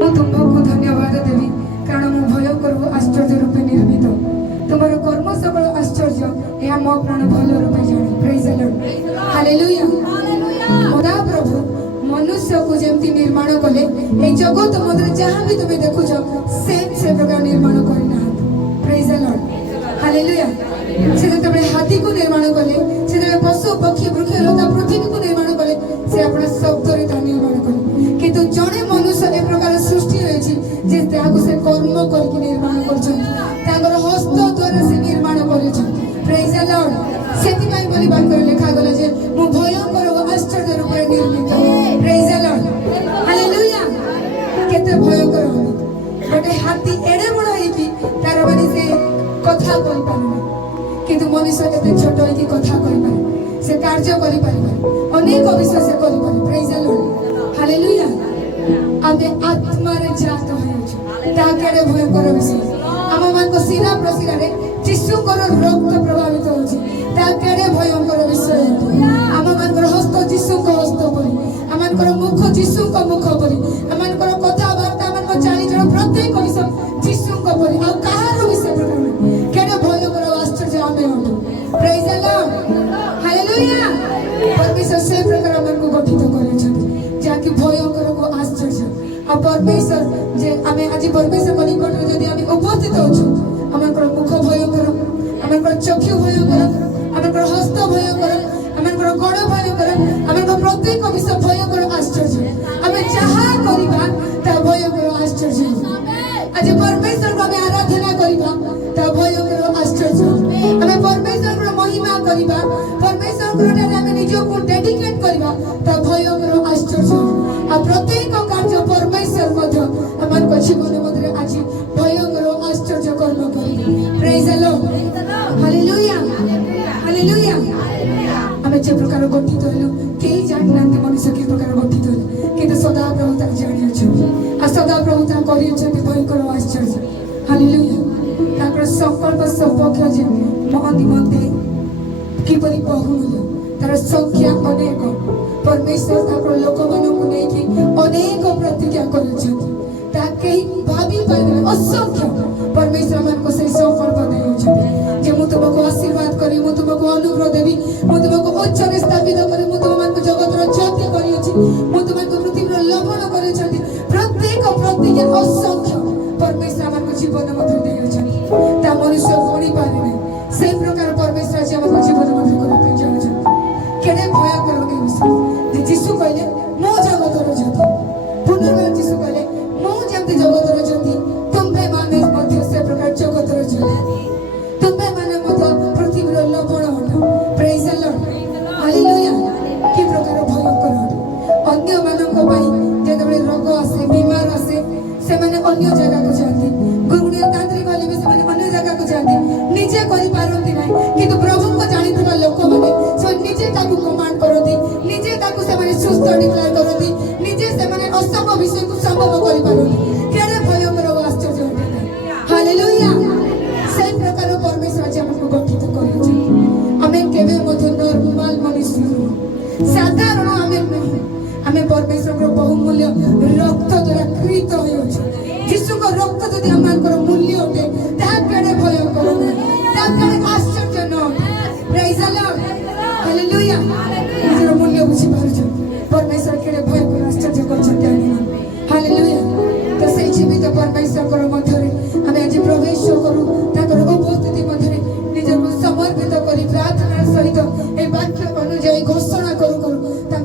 ମୁଁ ତୁମକୁ ଧନ୍ୟବାଦ ଦେବି କାରଣ ମୁଁ ଭୟ କରୁ ଆଶ୍ଚର୍ଯ୍ୟ ରୂପେ ନିର୍ମିତ। ତୁମର କର୍ମ ସକଳ ଆଶ୍ଚର୍ଯ୍ୟ, ଏହା ମୋ ପ୍ରାଣ ଭଲ ରୂପେ ଜାଣେ। ପ୍ରେଜ୍ ଦ ଲର୍ଡ, ହାଲେଲୁୟା। ମନା ପ୍ରଭୁ ମନୁଷ୍ୟକୁ ଯେମିତି ନିର୍ମାଣ କଲେ, এই ଜଗତ ମଧ୍ୟରେ ଯାହା ବି ତୁମେ ଦେଖୁଛ ସେ ପ୍ରକାର ନିର୍ମାଣ କରିନାହାନ୍ତି। ପ୍ରେଜ୍ ଦ ଲର୍ଡ, ହାଲେଲୁୟା। ସେ ଯେତେବେଳେ ହାତୀକୁ ନିର୍ମାଣ କଲେ, ସେତେବେଳେ ପଶୁ ପକ୍ଷୀ ବୃକ୍ଷ ଲତା ପୃଥିବୀକୁ ନିର୍ମାଣ କଲେ, ସେ ଆପଣ ଶବ୍ଦରେ ତାହା ନିର୍ମାଣ କଲେ। କିନ୍ତୁ ଜଣେ ମନୁଷ୍ୟ ଏ ପ୍ରକାର ସୃଷ୍ଟି ରହିଛି ଯେ ତାହାକୁ ସେ କର୍ମ କରିକି ନିର୍ମାଣ କରୁଛନ୍ତି, ତାଙ୍କର ହସ୍ତ ଦ୍ୱାରା ସେ ନିର୍ମାଣ କରିଛନ୍ତି। ପ୍ରେଜ୍ ଦ ଲର୍ଡ। ସେଥିପାଇଁ ବୋଲି ବାକ୍ୟରେ ଲେଖାଗଲା ଯେ ମୁଁ ଭୟଙ୍କର ଓ ଆଶ୍ଚର୍ଯ୍ୟ ରୂପରେ ନିର୍ମିତ। ପ୍ରେଜ୍ ଦ ଲର୍ଡ, ହାଲେଲୁୟା। କେତେ ଭୟଙ୍କର ହବ ଗୋଟେ ହାତୀ ଏଡେ ବଡ଼ ହେଇକି ତାର ମାନେ ସେ କଥା କହିପାରୁନି, କିନ୍ତୁ ମନୁଷ୍ୟ କେତେ ଛୋଟ ହେଇକି କଥା କହିପାରେ, ସେ କାର୍ଯ୍ୟ କରିପାରିବ, ଅନେକ ବିଷୟ ସେ କରିପାରେ। ପ୍ରେଜ୍ ଦ ଲର୍ଡ, ହାଲେଲୁୟା। ଆମେ ଆତ୍ମାରେ ଜାତ ହୋଇଛୁ, ତାହା କେଡ଼େ ଭୟଙ୍କର ବିଷୟ। ଆମମାନଙ୍କ ଶିରା ପ୍ରଶିରାରେ ଯୀଶୁଙ୍କର ରକ୍ତ ପ୍ରଭାବିତ ହେଉଛି, ତାହା କେଡ଼େ ଭୟଙ୍କର ବିଷୟ। ଆମମାନଙ୍କର ହସ୍ତ ଯୀଶୁଙ୍କ ହସ୍ତ ପରି, ଆମମାନଙ୍କର ମୁଖ ଯୀଶୁଙ୍କ ମୁଖ ପରି, ଆମମାନଙ୍କର କଥାବାର୍ତ୍ତା, ଆମମାନଙ୍କ ଚାଲିଚଳନ ପ୍ରତ୍ୟେକ ବିଷୟ ଯୀଶୁଙ୍କ ପରି, ଆଉ କାହାର ବିଷୟ ପ୍ରକାର କେଡ଼େ ଭୟଙ୍କର ଆଶ୍ଚର୍ଯ୍ୟ ଆମେ ଅଟୁ। ପ୍ରେଜ୍ ଦ ଲର୍ଡ, ହାଲେଲୁୟା। ପରମେଶ୍ୱର ସେ ପ୍ରକାର ଆମମାନଙ୍କୁ ଗଠିତ କରିଛନ୍ତି ଯାହାକି ଭୟଙ୍କର ଓ ଆଶ୍ଚର୍ଯ୍ୟ। ଆଉ ପରମେଶ୍ୱର ଯେ ଆମେ ଆଜି ପରମେଶ୍ୱରଙ୍କ ନିକଟରେ ଯଦି ଆମେ ଉପସ୍ଥିତ ଅଛୁ, ଆମଙ୍କର ମୁଖ ଭୟଙ୍କର, ଆମଙ୍କର ଚକ୍ଷୁ ଭୟଙ୍କର, ଆମଙ୍କର ହସ୍ତ ଭୟଙ୍କର, ଆମଙ୍କର ଗୋଡ଼ ଭୟଙ୍କର, ଆମଙ୍କର ପ୍ରତ୍ୟେକ ବିଷୟ ଭୟଙ୍କର ଆଶ୍ଚର୍ଯ୍ୟ। ଆମେ ଯାହା କରିବା ତାହା ଭୟଙ୍କର ଆଶ୍ଚର୍ଯ୍ୟ। ଆଜି ପରମେଶ୍ୱରଙ୍କୁ ଆମେ ଆରାଧନା କରିବା, ତାହା ଭୟଙ୍କର ଆଶ୍ଚର୍ଯ୍ୟ। ଆମେ ପରମେଶ୍ୱରଙ୍କର ମହିମା କରିବା, ପରମେଶ୍ୱରଙ୍କର ଆମେ ନିଜକୁ ଡେଡିକେଟ୍ କରିବା, ତାହା ଭୟଙ୍କର ଆଶ୍ଚର୍ଯ୍ୟ। ଆଉ ପ୍ରତ୍ୟେକ କାର୍ଯ୍ୟ ପରମେଶ୍ୱର ମଧ୍ୟ ଆମମାନଙ୍କ ଜୀବନ ମଧ୍ୟରେ ଆଜି ଭୟଙ୍କର ଆଶ୍ଚର୍ଯ୍ୟ କର୍ମ କରିବେ। ପ୍ରେଜ୍ ଦ ଲର୍ଡ, ହାଲେଲୁୟା, ହାଲେଲୁୟା। ଆମେ ଯେ ପ୍ରକାର ଗଠିତ ହେଲୁ କେହି ଜାଣିନାହାନ୍ତି ମନୁଷ୍ୟ କି ପ୍ରକାର ଗଠିତ ହେଲେ, କିନ୍ତୁ ସଦାପ୍ରଭୁ ତାହା ଜାଣିଅଛନ୍ତି। ଆଉ ସଦାପ୍ରଭୁ ତାହା କରିଅଛନ୍ତି ଭୟଙ୍କର ଆଶ୍ଚର୍ଯ୍ୟ। ହାଲେଲୁୟା। ତାଙ୍କର ସଂକଳ୍ପ ସପକ୍ଷ ଯେ ମୋ ନିମନ୍ତେ କିପରି ବହୁମୂଲ୍ୟ, ତାର ସଂଖ୍ୟା ଅନେକ। ପରମେଶ୍ୱର ତାଙ୍କର ଲୋକମାନଙ୍କୁ ନେଇକି ଅନେକ ପ୍ରତିଜ୍ଞା କରିଛନ୍ତି, ତାହା କେହି ଭାବି ପାରିବେ, ଅସଂଖ୍ୟ। ପରମେଶ୍ୱର ମାନଙ୍କୁ ସେଇ ସଂକଳ୍ପ ଦେଇଅଛନ୍ତି ଯେ ମୁଁ ତୁମକୁ ଆଶୀର୍ବାଦ କରି, ମୁଁ ତୁମକୁ ଅନୁଗ୍ରହ ଦେବି, ମୁଁ ତୁମକୁ ଉଚ୍ଚରେ ସ୍ଥାପିତ କରି, ମୁଁ ତୁମମାନଙ୍କୁ ଜଗତର ଜ୍ୟୋତି କରିଅଛି, ମୁଁ ତୁମକୁ ପୃଥିବୀର ଲବଣ କରିଛନ୍ତି। ପ୍ରତ୍ୟେକ ପ୍ରତିଜ୍ଞା ଅସଂଖ୍ୟ ପରମେଶ୍ୱର ମାନଙ୍କୁ ଜୀବନ ମଧ୍ୟ ଦେଇଅଛନ୍ତି, ତା ମନୁଷ୍ୟ ଗଣି ପାରିବେ। ସେଇ ପ୍ରକାର ପରମେଶ୍ୱର ଆଜି ଆମକୁ ଜୀବନ ମଧ୍ୟ କରିବା ପାଇଁ ଚାହୁଁଛନ୍ତି। କେଡ଼େ ଭୟଙ୍କର ଏ ବିଷୟ ଯେ ଯୀଶୁ କହିଲେ ମୁଁ ଜଗତର ଜ୍ୟୋତି। ପୁନର୍ବାର ଯୀଶୁ କହିଲେ ମୁଁ ଯେମିତି ଜଗତର ଜ୍ୟୋତି, ତୁମ୍ଭେ ମାନେ ମଧ୍ୟ ସେ ପ୍ରକାର ଜଗତର ଜ୍ୟୋତି, ତୁମ୍ଭେ ମାନେ ମଧ୍ୟ ପୃଥିବୀର ଲବଣ ଅଟ। ପ୍ରେଜ୍ ଦ ଲର୍ଡ, ହାଲେଲୁୟା। କି ପ୍ରକାର ଭୟଙ୍କର ଅଟେ। ଅନ୍ୟମାନଙ୍କ ପାଇଁ ଯେତେବେଳେ ରୋଗ ଆସେ, ବିମାର ଆସେ, ସେମାନେ ଅନ୍ୟ ଜାଗାକୁ ଯାଆନ୍ତି। ଗୁରୁଗୁଣିଆ ତାନ୍ତ୍ରିକ ହେଲେ ବି ସେମାନେ ଅନ୍ୟ ଜାଗାକୁ ଯାଆନ୍ତି, ନିଜେ କରିପାରନ୍ତି ନାହିଁ। କିନ୍ତୁ ପ୍ରଭୁଙ୍କୁ ଜାଣିଥିବା ଲୋକମାନେ ସେମାନେ ନିଜେ ତାକୁ କମାଣ୍ଡ କରନ୍ତି, ନିଜେ ତାକୁ ସେମାନେ ସୁସ୍ଥ ଡିକ୍ଲାର କରନ୍ତି, ନିଜେ ସେମାନେ ଅସମ୍ଭବ ବିଷୟକୁ ସମ୍ଭବ କରିପାରନ୍ତି। କେଡ଼େ ଭୟଙ୍କର ଓ ଆଶ୍ଚର୍ଯ୍ୟ ଅଟେ। ହାଲେଲୁୟା। ସେଇ ପ୍ରକାର ପରମେଶ୍ୱର ଆଜି ଆମକୁ ଗଠିତ କରିଛନ୍ତି। ଆମେ କେବେ ମଧ୍ୟ ନର୍ମାଲ ମନୁଷ୍ୟ ନୁହଁ, ସାଧାରଣ ଆମେ ନୁହଁ। ଆମେ ପରମେଶ୍ୱରଙ୍କର ବହୁମୂଲ୍ୟ ରକ୍ତ ଦ୍ୱାରା କ୍ରୀତ ହୋଇଅଛୁ। ଯୀଶୁଙ୍କ ରକ୍ତ ଯଦି ଆମମାନଙ୍କର ମୂଲ୍ୟ ଅଟେ, ତାହା କେଡ଼େ ଭୟଙ୍କର ନୁହେଁ, ତାହା କେଡ଼େ ଆଶ୍ଚର୍ଯ୍ୟ ନୁହଁ। ପ୍ରେଜ୍ ଦ ଲର୍ଡ, ହାଲେଲୁୟା। ନିଜର ମୂଲ୍ୟ ବୁଝିପାରୁଛନ୍ତି ପରମେଶ୍ୱର କେଡ଼େ ଭୟଙ୍କର ଆଶ୍ଚର୍ଯ୍ୟ କରିଛନ୍ତି ଆମମାନଙ୍କୁ। ହାଲେଲୁୟା। ତ ସେଇ ଜୀବିତ ପରମେଶ୍ୱରଙ୍କର ମଧ୍ୟରେ ଆମେ ଆଜି ପ୍ରବେଶ କରୁ, ତାଙ୍କର ଉପସ୍ଥିତି ମଧ୍ୟରେ ନିଜକୁ ସମର୍ପିତ କରି ପ୍ରାର୍ଥନାର ସହିତ ଏ ବାକ୍ୟ ଅନୁଯାୟୀ ଘୋଷଣା